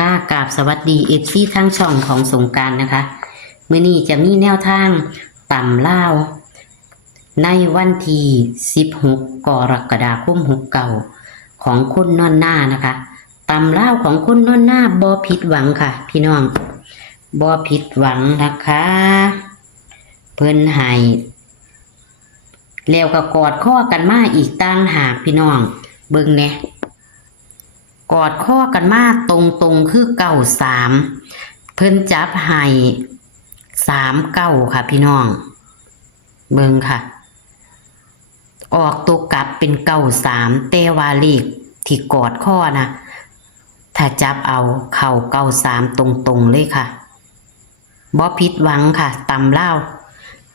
ค่ะกราบสวัสดีFCทั้งช่องของสงกรานต์นะคะมื้อนี้จะมีแนวทางตำลาวในวันที่16กรกฎาคม69ของคนนอนหน้านะคะตำลาวของคนนอนหน้าบ่ผิดหวังค่ะพี่น้องบ่ผิดหวังนะคะเพิ่นให้แล้วก็กอดข้อกันมาอีกต่างหากพี่น้องเบิ่งแหน่กอดข้อกันมาตรงคือ93เพิ่นจับให้39ค่ะพี่น้องเบิ่งค่ะออกตัวกลับเป็น93แต่ว่าเลขที่กอดข้อนะถ้าจับเอาเข้า93ตรงๆเลยค่ะบ่ผิดหวังค่ะตำลาว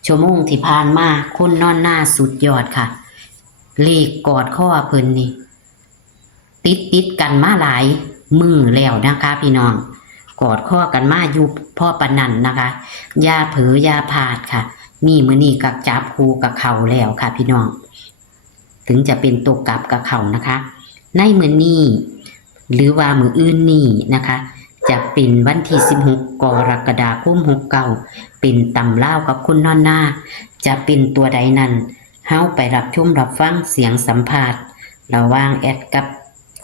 ชั่วโมงที่ผ่านมาคุณนอนหน้าสุดยอดค่ะเลขกอดข้อเพิ่นนี่ติดกันมาหลายมือแล้วนะคะพี่น้องกอดข้อกันมาอยู่พ่อปะนันนะคะอย่าเผลออย่าพลาดค่ะนี่มื้อนี้กับจับคู่กับเขาแล้วค่ะพี่น้องถึงจะเป็นตัวกลับกับเขานะคะในมื้อนี้หรือว่ามื้ออื่นนี้นะคะจะเป็นวันที่16กรกฎาคม69เป็นตำลาวกับคุณนอนหน้าจะเป็นตัวใดนั้นเฮาไปรับชมรับฟังเสียงสัมภาษณ์ระหว่างแอดกับ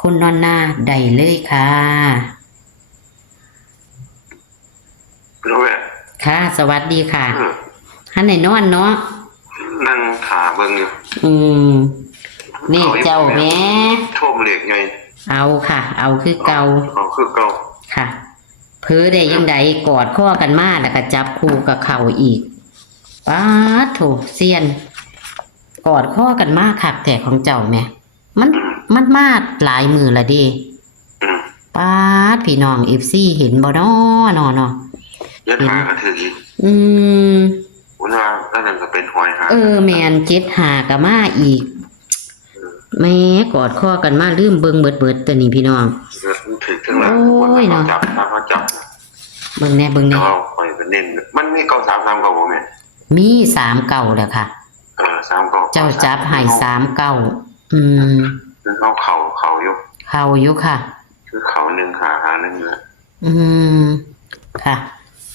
คุณนอนหน้าได้เลยค่ะรู้ไหมค่ะสวัสดีค่ะฮันไหนนอนเนาะนั่งขาเบิ่งอยู่นี่เจ้าแม่ท่วมเหล็กไงเอาค่ะเอาคือเก่าค่ะเพื่อได้ยังไดกอดข้อกันมาแล้วก็จับคู่กับเข่าอีกป๊าดโถเซียนกอดข้อกันมาคักแต่ของเจ้าแม่มันมาหลายมือละเด้ป๊าดพี่น้องFCเห็นบ่น้อยัดหากระถืออีกวันว่านั่นก็เป็นหอยหาแม่น75ก็มาอีกแม่กอดข้อกันมาลืมเบิ่งเบิดตัวนี้พี่น้องถือถึงแล้ววันเขาจับเบิ่งแน่เอาไปเป็นเน้นมันมีเก่า3-3เก่าบ่แม่มี3เก่าแล้วค่ะ3เก่าเจ้าจับให้3เก่าคือเขาอยู่ค่ะคือเขา1หา1เนื้อค่ะ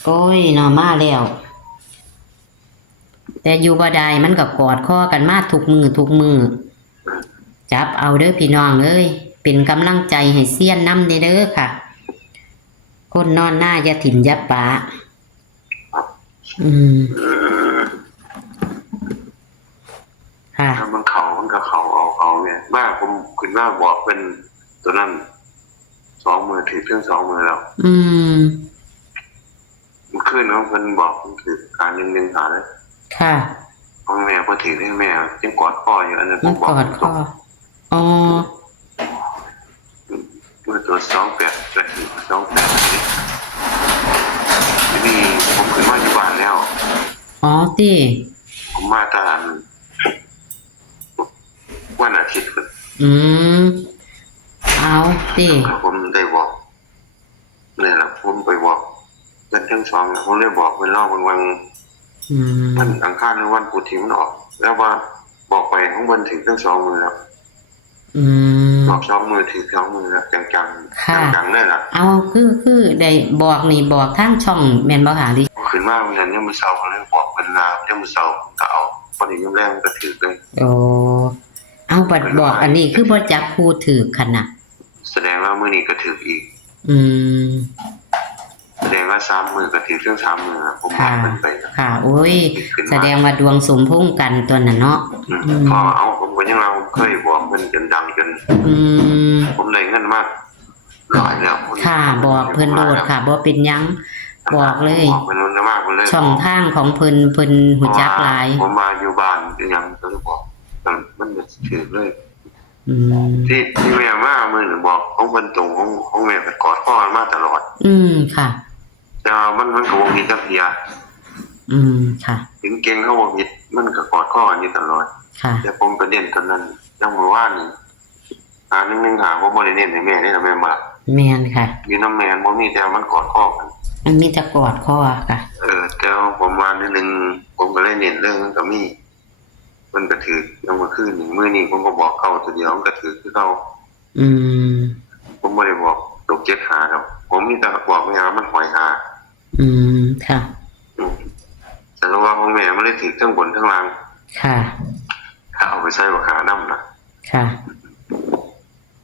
โอ้ยนอมาแล้วแต่อยู่บ่ได้มันก็กอดข้อกันมาทุกมือจับเอาเด้อพี่น้องเอ้ยเป็นกำลังใจให้เซียนนำเด้อค่ะคนนอนหน้าอย่าถิ่มอย่าปะค่ะถ้ามันก็เขาเนี่ยบ้าผมคุณว่าบอกเป็นตัวนั้น2 มือถือเครื่อง2 มือแล้วมันขึ้นแล้วมันบอกมันถือการนึงหาเลยค่ะพ่อแม่พอถือให้แม่ยังกอดพ่ออยู่อันนั้นผมบอกพ่อเมื่อตัว28จะถือ28นี่ผมขึ้นมาอยู่บ้านแล้วติผมมาตามวันอาทิตย์เอาติผมได้บอกเนี่ยแหละผมไปบอกเป็นทั้งสองผมได้บอกเป็นรอบวันมันอังคารหรือวันพุธที่มันออกแล้วว่าบอกไปของวันถึงทั้ง2 มือแล้วบอก2 มือถึง2 มือแล้วจังเนี่ยล่ะเอาคือได้บอกนี่บอกทางช่องแม่นบ่หาดิขึ้นมาวันนั้นยังมื้อเช้าเขาเลยบอกเป็นลายังมื้อเช้าก็เอาพอดียามแรงก็ถือเลยเอาบัดบอกอันนี้คือบ่จับคู่ถือคั่นน่ะแสดงว่ามื้อนี้ก็ถืออีกแสดงว่า3 มือก็ถือเครื่อง3 มือผมบอกมันไปค่ะโอ้ยแสดงว่าดวงสมพงษ์กันตัวน่ะเนาะพอเอาผมก็ยังเราเคยบอกเพิ่นจนดังจนผมได้เงินมากหลายแล้วค่ะบอกเพิ่นโดดค่ะบ่เป็นหยังบอกเลยช่องทางของเพิ่นหูจักหลายผมมาอยู่บ้านก็ยังต้องบอกมันจะถือเลยที่แม่มามื้อนึงบอกของเพิ่นตรงของแม่ก็กอดพ่อมาตลอดค่ะแต่มันก็บ่มีจักเที่ยค่ะถึงเก่งเฮาบ่ผิดมันก็กอดข้ออยู่ตลอดค่ะแต่ผมประเด็นตอนนั้นจังว่านี่1หาบ่ได้เน้นให้แม่ได้ล่ะแม่มาแม่นค่ะอยู่นำแม่บ่มีแต่มันกอดข้อกันมันมีแต่กอดข้อค่ะแต่ผมว่านึงผมก็เลยเน้นเรื่องนั้นก็มีมันก็ถือยังมาคืนมื้อนี้ผมก็บอกเขาตัวเดียวมันก็ถือคือเขาผมบ่ได้บอก ตกเจ็ดหาครับผมมีแต่บอกแม่ว่ามันหอยหา ค่ะ แต่ว่าของแม่ไม่ได้ถือทั้งบนทั้งล่าง ค่ะ ถ้าเอาไปใส่บักขาน้ำนะ ค่ะ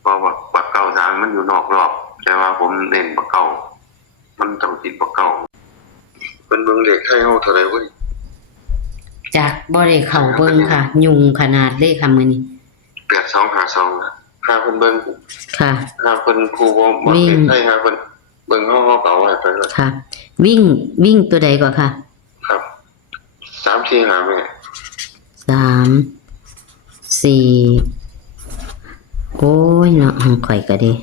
เพราะว่าบักเก่าทางมันอยู่นอกรอบแต่ว่าผมเน้นบักเก่ามันต้องติดบักเก่าเป็นเมืองเด็กให้เขาเท่าไรวะ จากบ่ได้เข้าเบิ่งค่ะ ยุงขนาดเลยค่ะมื้อนี้ 8252ห้าเพิ่นเบิ่ง ค่ะ ห้าเพิ่นครูบ่บอกเด็กให้ห้าเพิ่นเบิ่งเขาเก่าไว้ไปเลย ค่ะ วิ่งตัวใดก่อนค่ะ ครับ3 4 5แม่ 3 4โอ้ยเนาะของข่อยก็เด้ 3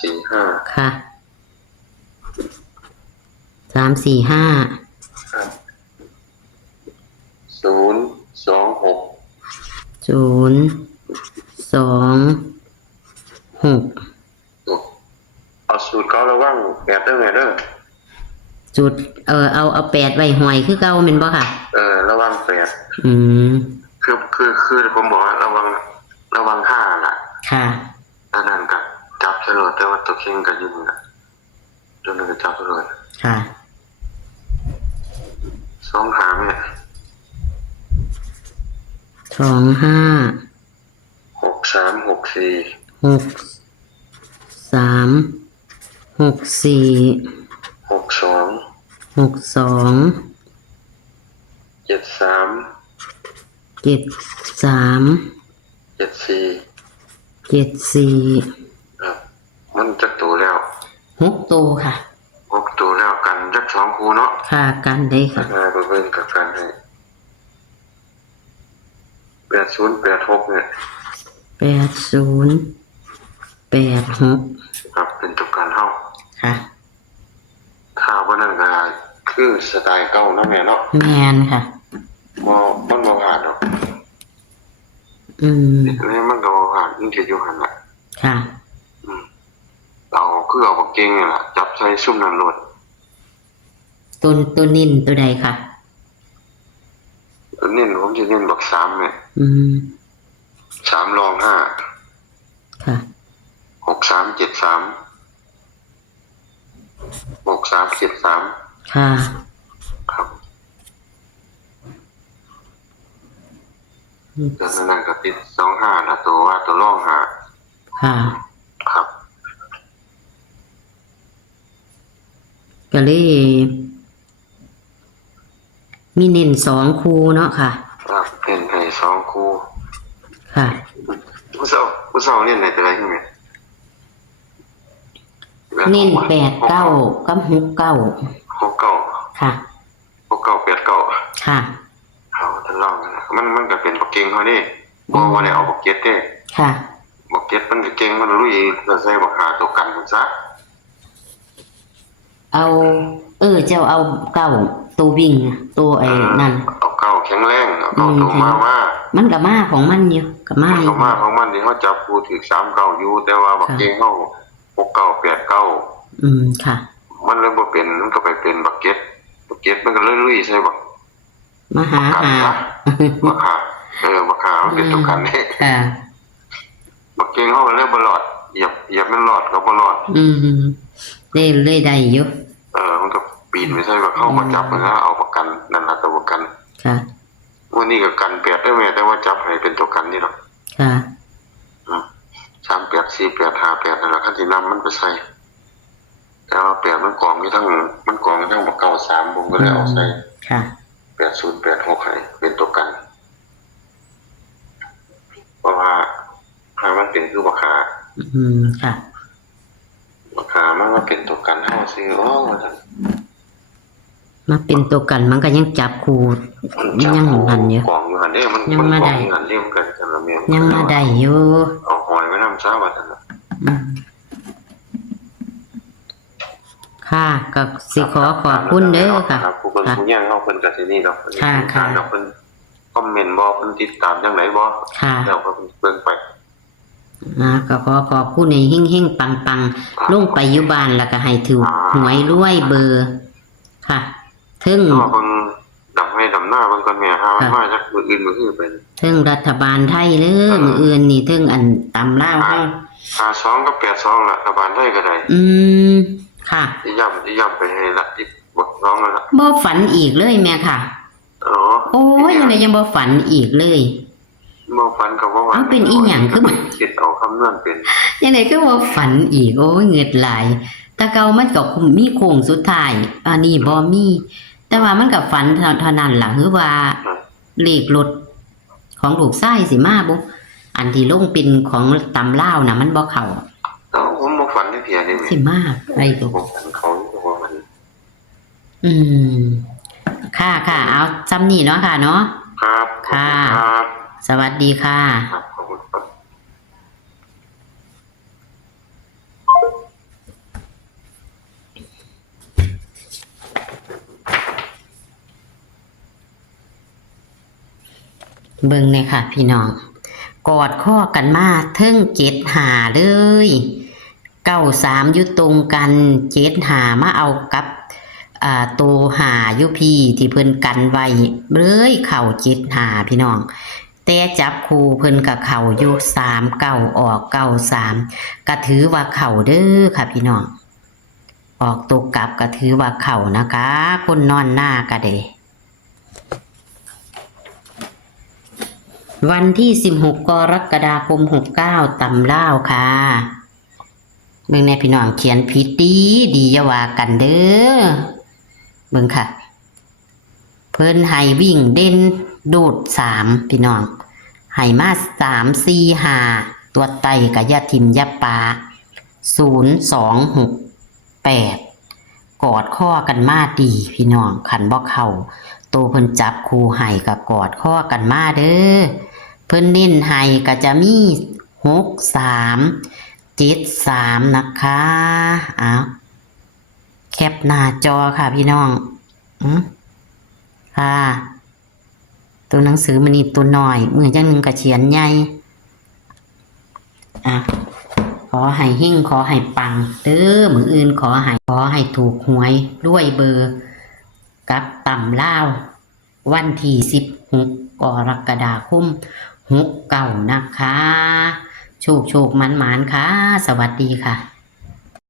4 5ค่ะ3 4 5ครับ0 2 6 เอาสูตรเก่าระวัง8เด้อแม่เด้อ จุดเอา8ไว้ห้อยคือเก่าแม่นบ่ค่ะ ระวัง8อืม คือผมบอกว่าระวัง5ล่ะ ค่ะ อันนั้นก็จับเฉลยแต่ว่าตัวเข่งก็อยู่นี่ล่ะจนนึงก็จับเฉลย ค่ะ 2 หาแม่ 25 6 3 6 4 63 64 6 2 62 7 3 73 7 4 74ครับมันจักตัวแล้ว 6ตัวค่ะ 6ตัวแล้วกันจัก2คู่เนาะ ค่ะกันได้ค่ะ ไปเบิ่งกับกันให้80 86เนี่ย 80 86ครับเป็นตัวกันเฮา ค่ะ ถ้าว่านั้นก็คือสไตล์เก่านะแม่เนาะ แมนค่ะ มันบ่ผ่านดอก นี่มันก็บ่ผ่านมันสิอยู่หั่นน่ะ ค่ะ เราคือเอาบักเก่งนี่ล่ะจับใส่ซุ่มนั้นโลด ตัวนิ่นตัวใดค่ะ ตัวนี้ผมสิเน้นบัก3เนี่ย 3รอง5 ค่ะ 63 73 63 73ค่ะ ครับจากนั้นก็ติด25นะตัวว่าตัวรอง5ค่ะ ครับ ก็เลยมีเน้น2คู่เนาะค่ะ ครับเป็นให้2คู่ ค่ะ ผู้สาวเนี่ยไหนจะได้ที่ไหน เน้น89กับ69ค่ะ 6989ค่ะ เขาจะลองนะมันก็เป็นบักเก่งเขานี่บ่ว่าได้เอาบักเก็ตเด้ ค่ะ บักเก็ตมันก็เก่งมันลุยจะใส่บักหาตัวกันซะ เอาเจ้าเอาเก้าตัววิ่งน่ะตัวไอ้นั่น เอาเก่าแข็งแรงเอาเก่าตัวมา มันก็มาของมันอยู่ก็มาอยู่ มาของมันที่เขาจับผู้ถือ3เก่าอยู่แต่ว่าบักเก่งเขา6989ค่ะ มันเลยบ่เป็นมันก็ไปเป็นบักเก็ตมันก็ลุยใส่บัก มาหา บักหาบักหามันเป็นตัวกันเด้ ค่ะ บักเก่งเขาก็เลยบ่รอดเหยียบมันรอดก็บ่รอดเลยได้อยู่ มันก็ปีนไปใส่บักเข้ามาจับมันแล้วเอาประกันนั่นล่ะตัวประกัน ค่ะ วันนี้ก็กัน8ได้แม่แต่ว่าจับให้เป็นตัวกันนี่หรอก ค่ะ38 48 58นั่นล่ะคันที่นำมันไปใส่แต่ว่า8มันกองอยู่ทั้งบักเก่า3ผมก็เลยเอาใส่ ค่ะ8086ให้เป็นตัวกันเพราะว่าถ้ามันเป็นคือบักหา ค่ะ บักหามันมาเป็นตัวกันเฮาซื้อว่าซั่น มาเป็นตัวกันมันก็ยังจับคู่ยังนั่นอยู่ กองอยู่หั่นเด้มันกองอยู่หั่นเด้มันก็จังละแม่ ยังมาได้อยู่ เอาหอยไว้นำซะว่าซั่นน่ะ ค่ะก็สิขอบคุณเด้อค่ะ ครับผู้เพิ่นผู้ย่างเฮาเพิ่นก็สินี่ดอก ค่ะ ดอกเพิ่นคอมเมนต์บ่เพิ่นติดตามจังไดบ่ ค่ะ แล้วก็เบิ่งไป ก็ขอบคุณให้เฮงๆปังๆลงไปอยู่บ้านแล้วก็ให้ถือหวยรวยเบอร์ ค่ะถึง ก็เบิ่งดำให้ดำหน้าเบิ่งก่อนแม่หามาจากมื้ออื่นมื้อคือไป ถึงรัฐบาลไทยเด้อมื้ออื่นนี่ถึงอันตำลาวเฮา 52กับ82ล่ะรัฐบาลไทยก็ได้อืมค่ะย้ำไปให้ละอีกบอกน้องแล้วล่ะบ่ฝันอีกเลยแม่ค่ะอ๋อโอ้ยยังไงยังบ่ฝันอีกเลยบ่ฝันก็บ่ว่าเอาเป็นอีหยังคือบ่ คิดเอาคำนวณเป็น ยังไงก็บ่ฝันอีกโอ้ยเหงือดไหลแต่เก่ามันก็มีโค้งสุดท้ายอันนี้บ่มี แต่ว่ามันก็ฝันเท่านั้นล่ะคือว่าเลขรถของลูกชายสิมาบ่อันที่ลงเป็นของตำลาวน่ะมันบ่เข้า ผมบ่ฝันได้เพียนี่ สิมาอะไรก็ บ่ฝันเขาบ่ฝัน อืมค่ะเอาจำนี่เนาะค่ะเนาะ ครับ ค่ะ ครับ สวัสดีค่ะ ครับขอบคุณครับ เบิ่งเลยค่ะพี่น้องกอดข้อกันมาเทิง7 5เลย93อยู่ตรงกัน7 5มาเอากับตัวหาอยู่พี่ที่เพิ่นกันไว้เลยเข่า7 5พี่น้องแต่จับคู่เพิ่นกับเข่าอยู่3 9ออก93ก็ถือว่าเข่าเด้อค่ะพี่น้องออกตัวกลับก็ถือว่าเข่านะคะคนนอนหน้าก็เด้วันที่16 กรกฎาคม 69ตำล่าวค่ะเบิ่งแน่พี่น้องเขียนผิดดีอย่าว่ากันเด้อเบิ่งค่ะเพิ่นให้วิ่งเด่นโดด3พี่น้องให้มา3 4 5ตัวไตกับยาทิมยาปา0 2 6 8กอดข้อกันมาดีพี่น้องขันบ่เข้าโตเพิ่นจับคู่ให้กับกอดข้อกันมาเด้อเพิ่นเน้นให้ก็จะมี6 3 7 3นะคะเอาแคปหน้าจอค่ะพี่น้องค่ะตัวหนังสือมันนี่ตัวน้อยมือจังหนึ่งก็เขียนใหญ่ขอให้หิ่งขอให้ปังเด้อมืออื่นขอให้ถูกหวยด้วยเบอร์กับต่ำล่าววันที่16 กรกฎาคม69นะคะโชคมันค่ะสวัสดีค่ะ